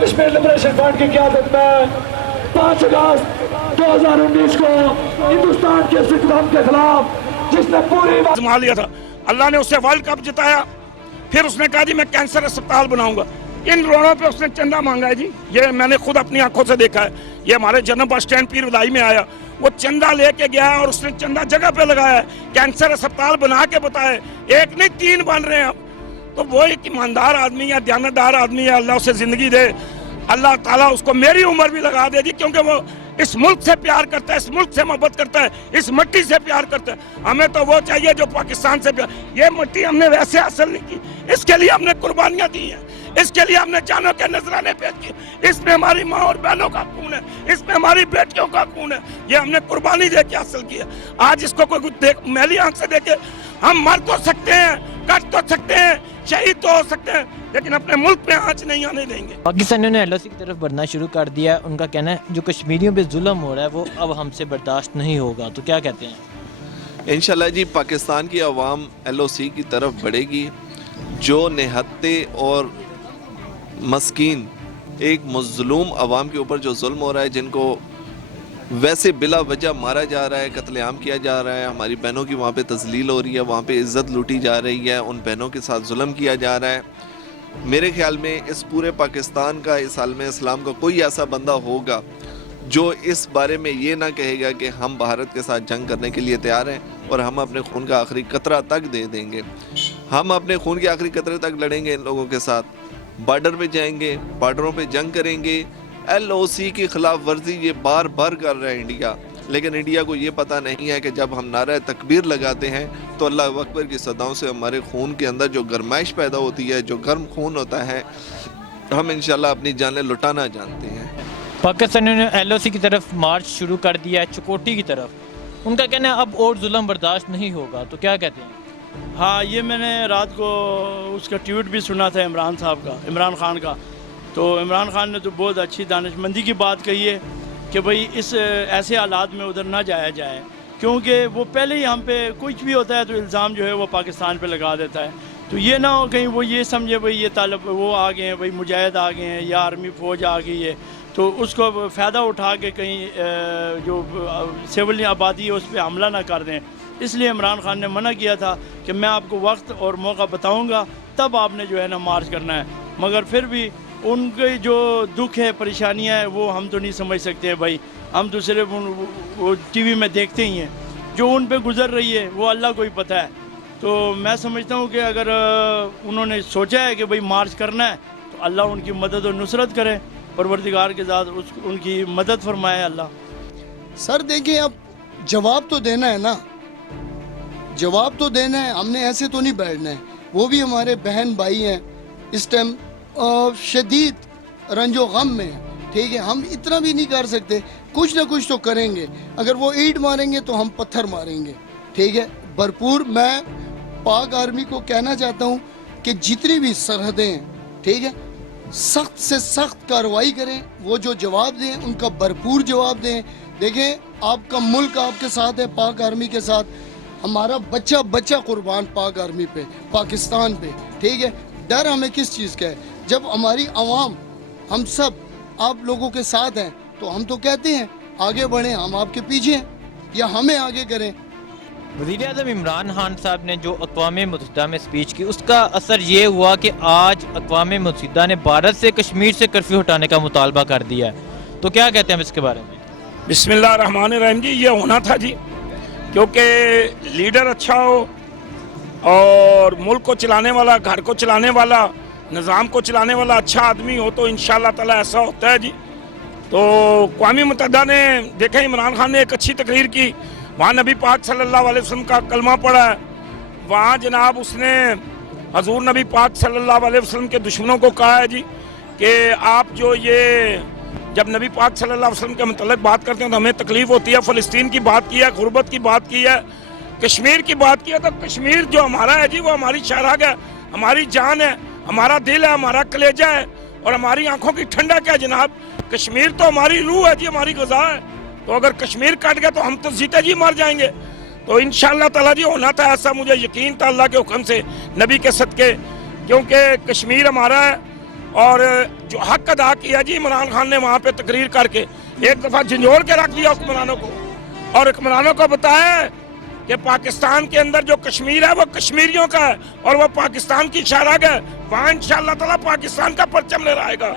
Kashmir liberation front की क़यादत में 5 अगस्त 2019 को हिंदुस्तान के सिस्टम के खिलाफ जिसने पूरी आजमा लिया था, अल्लाह ने उसे वर्ल्ड कप जिताया। फिर उसने कहा जी मैं कैंसर अस्पताल बनाऊंगा। इन रोडों पे उसने चंदा मांगा है जी, ये मैंने खुद अपनी आंखों से देखा है। ये हमारे जन्म बस स्टैंड पीर विदाई में आया, वो चंदा लेके गया और उसने चंदा जगह पे लगाया है, कैंसर अस्पताल बना के बताए। एक नहीं 3 बन रहे हैं अब। तो वो एक ईमानदार आदमी है, दयानतदार आदमी है, अल्लाह उसे जिंदगी दे, अल्लाह ताला उसको मेरी उम्र भी लगा दे जी, क्योंकि वो इस मुल्क से प्यार करता है, इस मुल्क से मोहब्बत करता है, इस मिट्टी से प्यार करता है। हमें तो वो चाहिए जो पाकिस्तान से प्यार। ये मिट्टी हमने वैसे हासिल नहीं की, इसके लिए हमने कुर्बानियां दी हैं, इसके लिए हमने जानों के नजराने पेश किए। इसमें हमारी माँ और बहनों का खून है, इसमें हमारी बेटियों का खून है, ये हमने कुर्बानी दे के हासिल किया। आज इसको कोई देख मैली आंख से देखे, हम मर तो सकते हैं, कट तो सकते हैं, शहीद तो हो सकते हैं, लेकिन अपने मुल्क पे आंच नहीं आने देंगे। पाकिस्तानियों ने LOC की तरफ बढ़ना शुरू कर दिया। उनका कहना है जो कश्मीरियों पे जुल्म हो रहा है वो अब हमसे बर्दाश्त नहीं होगा। तो क्या कहते हैं? इंशाल्लाह जी पाकिस्तान की आवाम LOC की तरफ बढ़ेगी। जो निहत्ते और मस्कीन एक मज़लूम आवाम के ऊपर जो जुल्म हो रहा है, जिनको वैसे बिला वजह मारा जा रहा है, कत्लेआम किया जा रहा है, हमारी बहनों की वहाँ पे तज़लील हो रही है, वहाँ पे इज़्ज़त लूटी जा रही है, उन बहनों के साथ जुल्म किया जा रहा है। मेरे ख्याल में इस पूरे पाकिस्तान का, इस आलम इस्लाम का कोई ऐसा बंदा होगा जो इस बारे में ये ना कहेगा कि हम भारत के साथ जंग करने के लिए तैयार हैं और हम अपने खून का आखिरी कतरा तक दे देंगे। हम अपने खून के आखिरी कतरे तक लड़ेंगे इन लोगों के साथ, बॉर्डर पे जाएंगे, बॉर्डरों पे जंग करेंगे। LOC की खिलाफ वर्जी ये बार बार कर रहा है इंडिया, लेकिन इंडिया को ये पता नहीं है कि जब हम नारा तकबीर लगाते हैं तो अल्लाह अकबर की सदाओं से हमारे खून के अंदर जो गरमाइश पैदा होती है, जो गर्म खून होता है, हम इंशाल्लाह अपनी जानें लुटाना जानते हैं। पाकिस्तानियों ने LOC की तरफ मार्च शुरू कर दिया है, चकोटी की तरफ। उनका कहना है अब और जुल्म बर्दाश्त नहीं होगा। तो क्या कहते हैं? हाँ, ये मैंने रात को उसका ट्वीट भी सुना था इमरान साहब का, इमरान खान का। तो इमरान खान ने तो बहुत अच्छी दानिशमंदी की बात कही है कि भाई इस ऐसे हालात में उधर ना जाया जाए, क्योंकि वो पहले ही हम पे कुछ भी होता है तो इल्ज़ाम जो है वो पाकिस्तान पे लगा देता है। तो ये ना हो कहीं वो ये समझे भाई ये तालब वो आ गए हैं, भाई मुजाहिद आ गए हैं या आर्मी फ़ौज आ गई है, तो उसको फ़ायदा उठा के कहीं जो सिविल आबादी है उस पर हमला ना कर दें। इसलिए इमरान खान ने मना किया था कि मैं आपको वक्त और मौका बताऊँगा, तब आपने जो है ना मार्च करना है। मगर फिर भी उनके जो दुख है, परेशानियां हैं, वो हम तो नहीं समझ सकते हैं भाई। हम तो सिर्फ वो TV में देखते ही हैं, जो उन पे गुजर रही है वो अल्लाह को ही पता है। तो मैं समझता हूँ कि अगर उन्होंने सोचा है कि भाई मार्च करना है तो अल्लाह उनकी मदद और नुसरत करे, परवरदिगार के साथ उनकी मदद फरमाए अल्लाह। सर देखिए, अब जवाब तो देना है ना, जवाब तो देना है, हमने ऐसे तो नहीं बैठना है। वो भी हमारे बहन भाई हैं, इस टाइम शदीद रंजो गम में है, ठीक है। हम इतना भी नहीं कर सकते, कुछ ना कुछ तो करेंगे। अगर वो ईंट मारेंगे तो हम पत्थर मारेंगे, ठीक है। भरपूर मैं पाक आर्मी को कहना चाहता हूँ कि जितनी भी सरहदें हैं, ठीक है, सख्त से सख्त कार्रवाई करें। वो जो जवाब दें उनका भरपूर जवाब दें। देखें, आपका मुल्क आपके साथ है, पाक आर्मी के साथ। हमारा बच्चा बच्चा कुर्बान पाक आर्मी पे, पाकिस्तान पे, ठीक है। डर हमें किस चीज़ का है? जब हमारी आवाम, हम सब आप लोगों के साथ हैं, तो हम तो कहते हैं आगे बढ़ें, हम आपके पीछे हैं, या हमें आगे करें। वज़ीर-ए-आज़म इमरान खान साहब ने जो अक़वाम मुत्तहिदा में स्पीच की, उसका असर ये हुआ कि आज अक़वाम मुत्तहिदा ने भारत से कश्मीर से कर्फ्यू हटाने का मुतालबा कर दिया है। तो क्या कहते हैं इसके बारे में? बिस्मिल्लाहिर्रहमानिर्रहीम जी, ये होना था जी, क्योंकि लीडर अच्छा हो और मुल्क को चलाने वाला, घर को चलाने वाला, निज़ाम को चलाने वाला अच्छा आदमी हो तो इंशाअल्लाह ताला ऐसा होता है जी। तो अक़वाम मुत्तहिदा ने देखा, इमरान खान ने एक अच्छी तकरीर की, वहाँ नबी पाक सल्लल्लाहु अलैहि वसल्लम का कलमा पढ़ा है। वहाँ जनाब उसने हजूर नबी पाक सल्लल्लाहु अलैहि वसल्लम के दुश्मनों को कहा है जी कि आप जो ये जब नबी पाक सल्लल्लाहु अलैहि वसल्लम के मतलब बात करते हैं तो हमें तकलीफ़ होती है। फ़लस्तीन की बात की है, गुरबत की बात की है, कश्मीर की बात की है। तो कश्मीर जो हमारा है जी, वो हमारी शहराग है, हमारी जान है, हमारा दिल है, हमारा कलेजा है और हमारी आंखों की ठंडक है जनाब। कश्मीर तो हमारी रूह है जी, हमारी ग़िज़ा है। तो अगर कश्मीर कट गया तो हम तो जीते जी मर जाएंगे। तो इंशाअल्लाह ताला जी होना था ऐसा, मुझे यकीन था अल्लाह के हुक्म से, नबी के सदके, क्योंकि कश्मीर हमारा है और जो हक अदा किया जी इमरान खान ने वहाँ पे तकरीर करके, एक दफ़ा झंझोड़ के रख दिया हुक्मरानों को, और हुक्मरानों को बताया कि पाकिस्तान के अंदर जो कश्मीर है वो कश्मीरियों का है और वो पाकिस्तान की शहरग है, वहाँ इंशाअल्लाह ताला पाकिस्तान का परचम लहराएगा।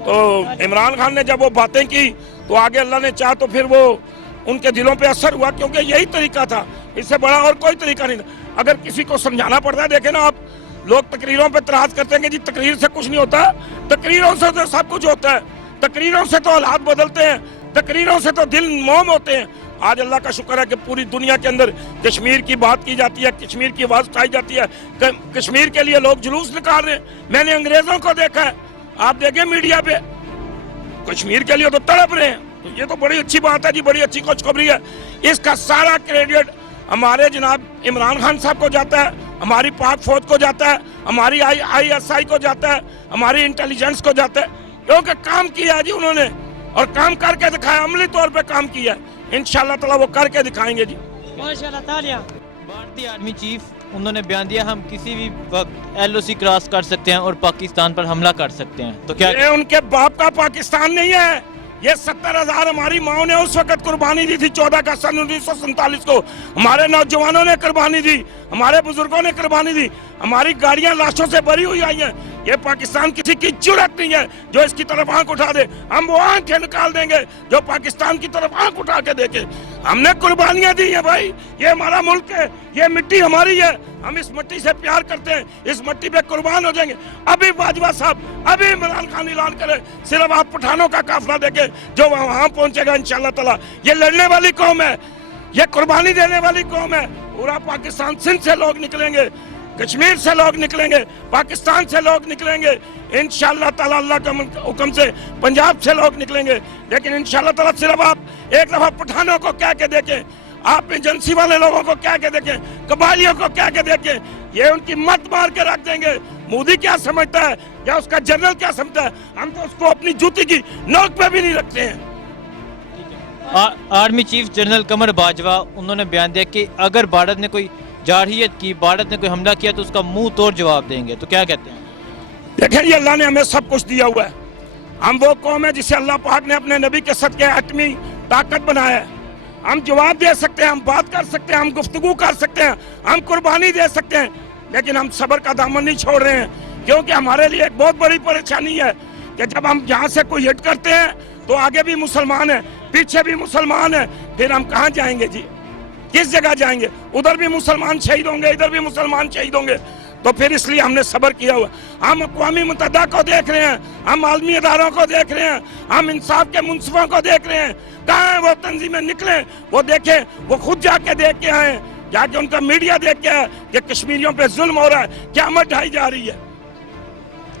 तो इमरान खान ने जब वो बातें की तो आगे अल्लाह ने चाहा तो फिर वो उनके दिलों पे असर हुआ, क्योंकि यही तरीका था, इससे बड़ा और कोई तरीका नहीं था। अगर किसी को समझाना पड़ता है, देखे ना आप, लोग तकरीरों पे तराज करते हैं कि जी तकरीर से कुछ नहीं होता, तकरीरों से तो सब कुछ होता है, तकरीरों से तो हालात बदलते हैं, तकरीरों से तो दिल मोम होते हैं। आज अल्लाह का शुक्र है कि पूरी दुनिया के अंदर कश्मीर की बात की जाती है, कश्मीर की आवाज़ उठाई जाती है, कश्मीर के लिए लोग जुलूस निकाल रहे हैं। मैंने अंग्रेज़ों को देखा है, आप देखें मीडिया पे, कश्मीर के लिए तो तड़प रहे हैं। तो ये तो बड़ी अच्छी बात है जी, बड़ी अच्छी खुशखबरी है। इसका सारा क्रेडिट हमारे जनाब इमरान खान साहब को जाता है, हमारी पाक फौज को जाता है, हमारी ISI को जाता है, हमारी इंटेलिजेंस को जाता है, क्योंकि काम किया है जी उन्होंने, और काम करके दिखाया, अमली तौर पे काम किया है। इंशाअल्लाह ताला वो करके दिखाएंगे जी। भारतीय आर्मी चीफ उन्होंने बयान दिया हम किसी भी वक्त LOC क्रॉस कर सकते हैं और पाकिस्तान पर हमला कर सकते हैं, तो क्या ये उनके बाप का पाकिस्तान नहीं है, ये 70,000 हमारी माओ ने उस वक्त कुर्बानी दी थी 14 का सन 1947 को, हमारे नौजवानों ने कुर्बानी दी, हमारे बुजुर्गों ने कुर्बानी दी, हमारी गाड़ियां लाशों से भरी हुई आई हैं। ये पाकिस्तान किसी की जुर्रत नहीं है जो इसकी तरफ आंख उठा दे, हम वो आंखें निकाल देंगे जो पाकिस्तान की तरफ आंख उठा के देखे। हमने कुर्बानियां दी हैं भाई, ये हमारा मुल्क है, ये मिट्टी हमारी है, हम इस मिट्टी से प्यार करते हैं, इस मिट्टी पे कुर्बान हो जाएंगे। अभी बाजवा साहब, अभी इमरान खान ऐलान करे, सिर्फ आप पठानों का काफिला देखे जो वहां पहुंचेगा इंशाअल्लाह ताला। ये लड़ने वाली कौम है, ये कुर्बानी देने वाली कौम है। पूरा पाकिस्तान, सिंध से लोग निकलेंगे, कश्मीर से लोग निकलेंगे, पाकिस्तान से लोग निकलेंगे, इंशाअल्लाह ताला अल्लाह के हुक्म से पंजाब से लोग निकलेंगे। लेकिन इंशाअल्लाह ताला सिर्फ आप एक दफा पठानों को कह के देखें, आप एजेंसी वाले लोगों को कह के देखें, कबालियों को कह के देखें, ये उनकी मत मार के रख देंगे। मोदी क्या समझता है या उसका जनरल क्या समझता है, हम तो उसको अपनी जूती की नोक पे भी नहीं रखते हैं। आर्मी चीफ जनरल कमर बाजवा उन्होंने बयान दिया कि अगर भारत ने कोई जारहियत की, भारत ने कोई हमला किया तो उसका मुंह तोड़ जवाब देंगे, तो क्या कहते हैं? देखें ये अल्लाह ने हमें सब कुछ दिया हुआ है, हम वो कौम है जिसे अल्लाह पाक ने अपने नबी के सदके हतमी ताकत बनाया है। हम जवाब दे सकते हैं, हम बात कर सकते हैं, हम गुफ्तगू कर सकते हैं, हम कुर्बानी दे सकते हैं, लेकिन हम सब्र का दामन नहीं छोड़ रहे हैं, क्योंकि हमारे लिए एक बहुत बड़ी परेशानी है कि जब हम यहाँ से कोई हिट करते हैं तो आगे भी मुसलमान है, पीछे भी मुसलमान है, फिर हम कहाँ जाएंगे जी, किस जगह जाएंगे? उधर भी मुसलमान शहीद होंगे, इधर भी मुसलमान शहीद होंगे। तो फिर इसलिए हमने सब्र किया हुआ। हम अक़वामी मुत्तहिदा को देख रहे हैं, हम आलमी अदारों को देख रहे हैं, हम इंसाफ के मुंसिफों को देख रहे हैं, कहाँ है वो तंजीमें, निकले वो देखें, वो खुद जाके देख के आए, जाके उनका मीडिया देख के आए कि कश्मीरियों पे जुल्म हो रहा है, क़यामत ढाई जा रही है।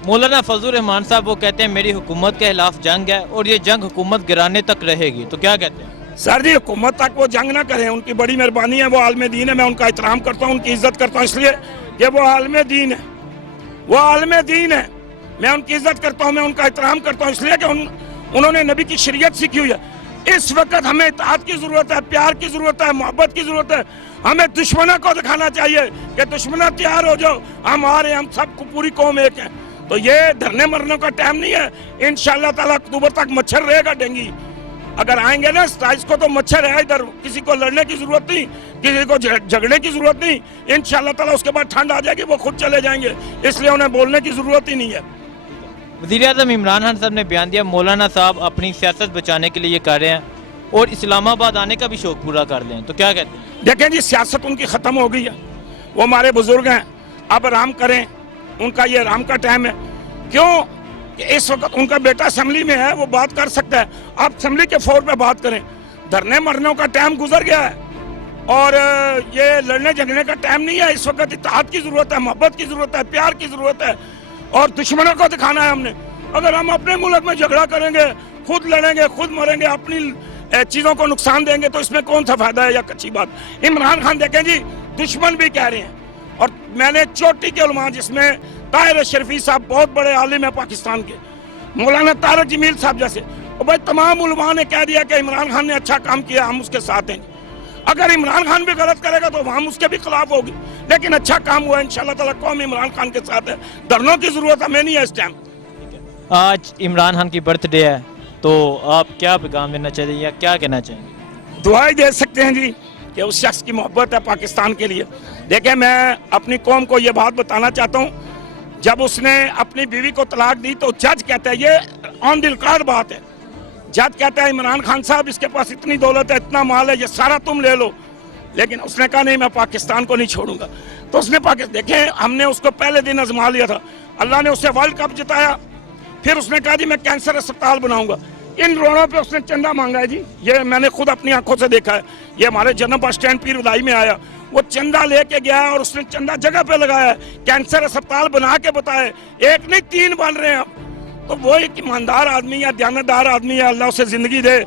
मौलाना फजल रहमान साहब वो कहते हैं मेरी हुकूमत के खिलाफ जंग है और ये जंग हुकूमत गिराने तक रहेगी, तो क्या कहते हैं? सर जी हुकूमत तक वो जंग ना करें, उनकी बड़ी मेहरबानी है, वो आलम दीन है, मैं उनका एहतराम करता हूँ, उनकी इज्जत करता हूँ, इसलिए कि वो आलम दीन है, वो आलम दीन है, मैं उनकी इज्जत करता हूँ, मैं उनका एहतराम करता हूँ, इसलिए कि उन्होंने नबी की शरीयत सीखी हुई है। इस वक्त हमें इत्तेहाद की जरूरत है, प्यार की जरूरत है, मोहब्बत की जरूरत है। हमें दुश्मनों को दिखाना चाहिए कि दुश्मनों तैयार हो जाओ, हम आ रहे हैं, हम सबको पूरी कौम एक है। तो ये धरने मरने का टाइम नहीं है, इंशाअल्लाह ताला अक्टूबर तक मच्छर रहेगा डेंगू। अगर आएंगे ना 27 को तो मच्छर है इधर, किसी को लड़ने की जरूरत नहीं, किसी को झगड़ने की जरूरत नहीं, इंशाअल्लाह ताला उसके बाद ठंड आ जाएगी, वो खुद चले जाएंगे, इसलिए उन्हें बोलने की जरूरत ही नहीं है। वज़ीर-ए-आज़म इमरान खान साहब ने बयान दिया मौलाना साहब अपनी सियासत बचाने के लिए ये कर रहे हैं और इस्लामाबाद आने का भी शौक पूरा कर लें, तो क्या कहते हैं? देखें जी सियासत उनकी ख़त्म हो गई है, वो हमारे बुजुर्ग हैं, अब आराम करें, उनका ये आराम का टाइम है। क्यों कि इस वक्त उनका बेटा असेंबली में है, वो बात कर सकता है, आप असेंबली के फ्लोर पे बात करें। धरने मरने का टाइम गुजर गया है और ये लड़ने झगड़ने का टाइम नहीं है। इस वक्त इत्तेहाद की ज़रूरत है, मोहब्बत की ज़रूरत है, प्यार की ज़रूरत है और दुश्मनों को दिखाना है हमने। अगर हम अपने मुल्क में झगड़ा करेंगे, खुद लड़ेंगे, खुद मरेंगे, अपनी चीज़ों को नुकसान देंगे, तो इसमें कौन सा फ़ायदा है या अच्छी बात। इमरान खान देखें जी दुश्मन भी कह रहे हैं, और मैंने चोटी के उलमा जिसमें ताहिर शरीफी साहब बहुत बड़े आलिम है पाकिस्तान के, मौलाना तारिक जमील साहब जैसे, और भाई तमाम उलमा ने कह दिया कि इमरान खान ने अच्छा काम किया, हम उसके साथ हैं। अगर इमरान खान भी गलत करेगा तो हम उसके भी खिलाफ होगी, लेकिन अच्छा काम हुआ इंशाअल्लाह ताला, कौम इमरान खान के साथ है, धरनों की जरूरत हमें नहीं है इस टाइम। آج عمران خان کی برتھ ڈے ہے تو آپ کیا پیغام دینا چاہیے یا کیا کہنا چاہیں گے؟ دعائیں دے سکتے ہیں جی کہ اس شخص کی محبت ہے پاکستان کے لیے. دیکھیں میں اپنی قوم کو یہ بات بتانا چاہتا ہوں, جب اس نے اپنی بیوی کو طلاق دی تو جج کہتا ہے, یہ آن دی ریکارڈ بات ہے, جج کہتا ہے عمران خان صاحب اس کے پاس اتنی دولت ہے, اتنا مال ہے, یہ سارا تم لے لو, لیکن اس نے کہا نہیں میں پاکستان کو نہیں چھوڑوں گا. تو اس نے دیکھیں ہم نے اس کو پہلے دن آزما لیا تھا, اللہ نے اسے ورلڈ کپ جتایا, پھر اس نے کہا جی میں کینسر اسپتال بناؤں گا. ان روڈوں پہ اس نے چندہ مانگا ہے جی, یہ میں نے خود اپنی آنکھوں سے دیکھا ہے. یہ ہمارے جنرل بس اسٹینڈ پیر ودائی میں آیا, وہ چندہ لے کے گیا اور اس نے چندہ جگہ پہ لگایا ہے, کینسر اسپتال بنا کے بتائے, ایک نہیں 3 بن رہے ہیں اب. تو وہ ایک ایماندار آدمی ہے, دیانتدار آدمی ہے, اللہ اسے زندگی دے,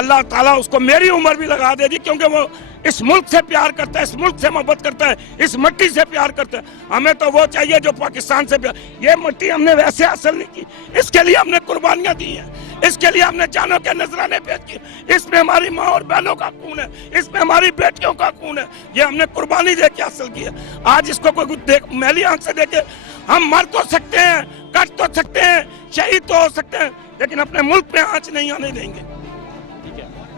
اللہ تعالیٰ اس کو میری عمر بھی لگا دے جی, کیونکہ وہ اس ملک سے پیار کرتا ہے, اس ملک سے محبت کرتا ہے, اس مٹی سے پیار کرتا ہے. ہمیں تو وہ چاہیے جو پاکستان سے پیار. یہ مٹی ہم نے ویسے حاصل نہیں کی, اس کے لیے ہم نے قربانیاں دی ہیں, اس کے لیے ہم نے جانوں کے نذرانے پیش کیے. اس میں ہماری ماں اور بہنوں کا خون ہے, اس میں ہماری بیٹیوں کا خون ہے, یہ ہم نے قربانی دے کے حاصل کی ہے. آج اس کو کوئی میلی آنکھ سے دیکھے, ہم مر تو سکتے ہیں, کٹ تو سکتے ہیں, شہید تو ہو سکتے ہیں, لیکن اپنے ملک پہ آنچ نہیں آنے دیں گے.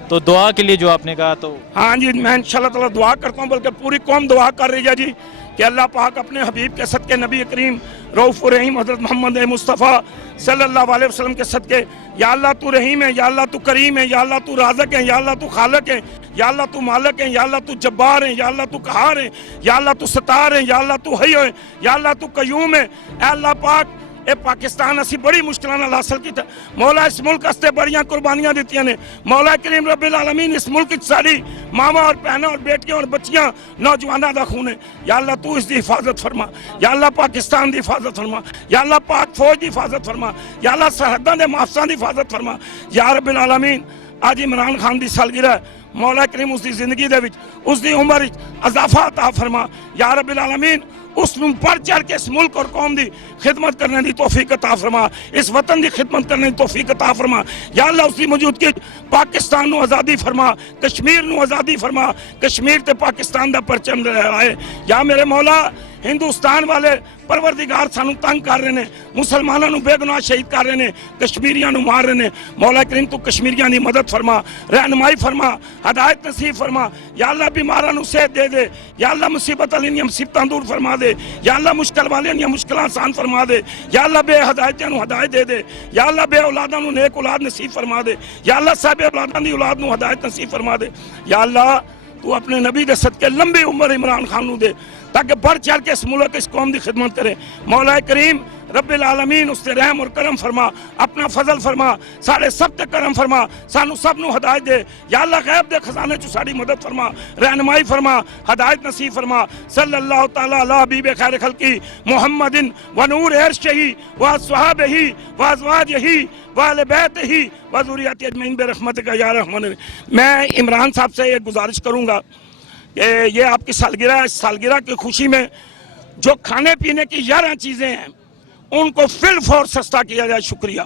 تو دعا کے لیے جو آپ نے کہا تو ہاں جی, میں انشاءاللہ تعالیٰ دعا کرتا ہوں, بلکہ پوری قوم دعا کر رہی ہے جی, کہ اللہ پاک اپنے حبیب کے صدقے, نبی کریم رؤوف الرحیم حضرت محمد مصطفیٰ صلی اللہ علیہ وسلم کے صدقے, یا اللہ تو رحیم ہے, یا اللہ تو کریم ہے, یا اللہ تو رازق ہے, یا اللہ تو خالق ہے, یا اللہ تو مالک ہے, یا اللہ تو جبار ہے, یا اللہ تو قہار ہے, یا اللہ تو ستار ہے, یا اللہ تو حی ہے, یا اللہ تو قیوم ہے. اے اللہ پاک اے پاکستان اسی بڑی مشکلان حاصل کی تھا, مولا اس ملک استے بڑیاں قربانیاں دیتیاں نے, مولا کریم رب العالمین اس ملک ساری ماما اور بہنوں اور بیٹیاں اور بچیاں نوجوانوں دا خون ہے. یا اللہ تو اس دی حفاظت فرما, یا اللہ پاکستان دی حفاظت فرما, یا اللہ پاک فوج دی حفاظت فرما, یا اللہ سرحداں دے محافظاں دی حفاظت فرما. یا رب العالمین آج عمران خان دی سالگرہ ہے, مولا کریم اس دی زندگی دے وچ, اس دی عمر وچ اضافہ عطا فرما. یا رب العالمین اس میں بڑھ چڑھ کے اس ملک اور قوم دی خدمت کرنے دی توفیق عطا فرما, اس وطن دی خدمت کرنے دی توفیق عطا فرما. یا اللہ اس دی موجودگی پاکستان نو آزادی فرما, کشمیر نو آزادی فرما, کشمیر تے پاکستان دا پرچم لہرائے. یا میرے مولا ہندوستان والے پروردگار سانو تنگ کر رہے ہیں, مسلمانوں نو بے گناہ شہید کر رہے ہیں, کشمیریاں نو مار رہے ہیں. مولا کریم تو کشمیریاں دی مدد فرما, رہنمائی فرما, ہدایت نصیب فرما. یا اللہ بیماراں نو صحت دے دے, یا اللہ مصیبت والیاں مصیبتاں دور فرما دے, یا اللہ مشکل والیاں مشکلاں آسان فرما دے, یا اللہ بے ہدایتاں نو ہدایت دے دے, یا اللہ بے اولاداں نو نیک اولاد نصیب فرما دے, یا اللہ صاحب اولاداں دی اولاد نو ہدایت نصیب فرما دے. یا اللہ تو اپنے نبی دے صدقے لمبی عمر عمران خان نو دے, تاکہ بڑھ چڑھ کے اس ملک اس قوم دی خدمت کرے. مولا کریم رب العالمین اس تے رحم اور کرم فرما, اپنا فضل فرما, سارے سب تے کرم فرما, سانو سب نو ہدایت دے. یا اللہ غیب دے خزانے چو ساری مدد فرما, رہنمائی فرما, ہدایت نصیب فرما. صلی اللہ تعالی علی حبیب خیر خلقی محمد و نور عرشہ و اصحابہ و ازواجہ و اہل بیتہ و ذریتہ اجمعین برحمتک یا رحمن الرحیم. میں عمران صاحب سے ایک گزارش کروں گا کہ یہ آپ کی سالگرہ ہے, اس سالگرہ کی خوشی میں جو کھانے پینے کی 11 چیزیں ہیں ان کو فی الفور سستا کیا جائے. شکریہ.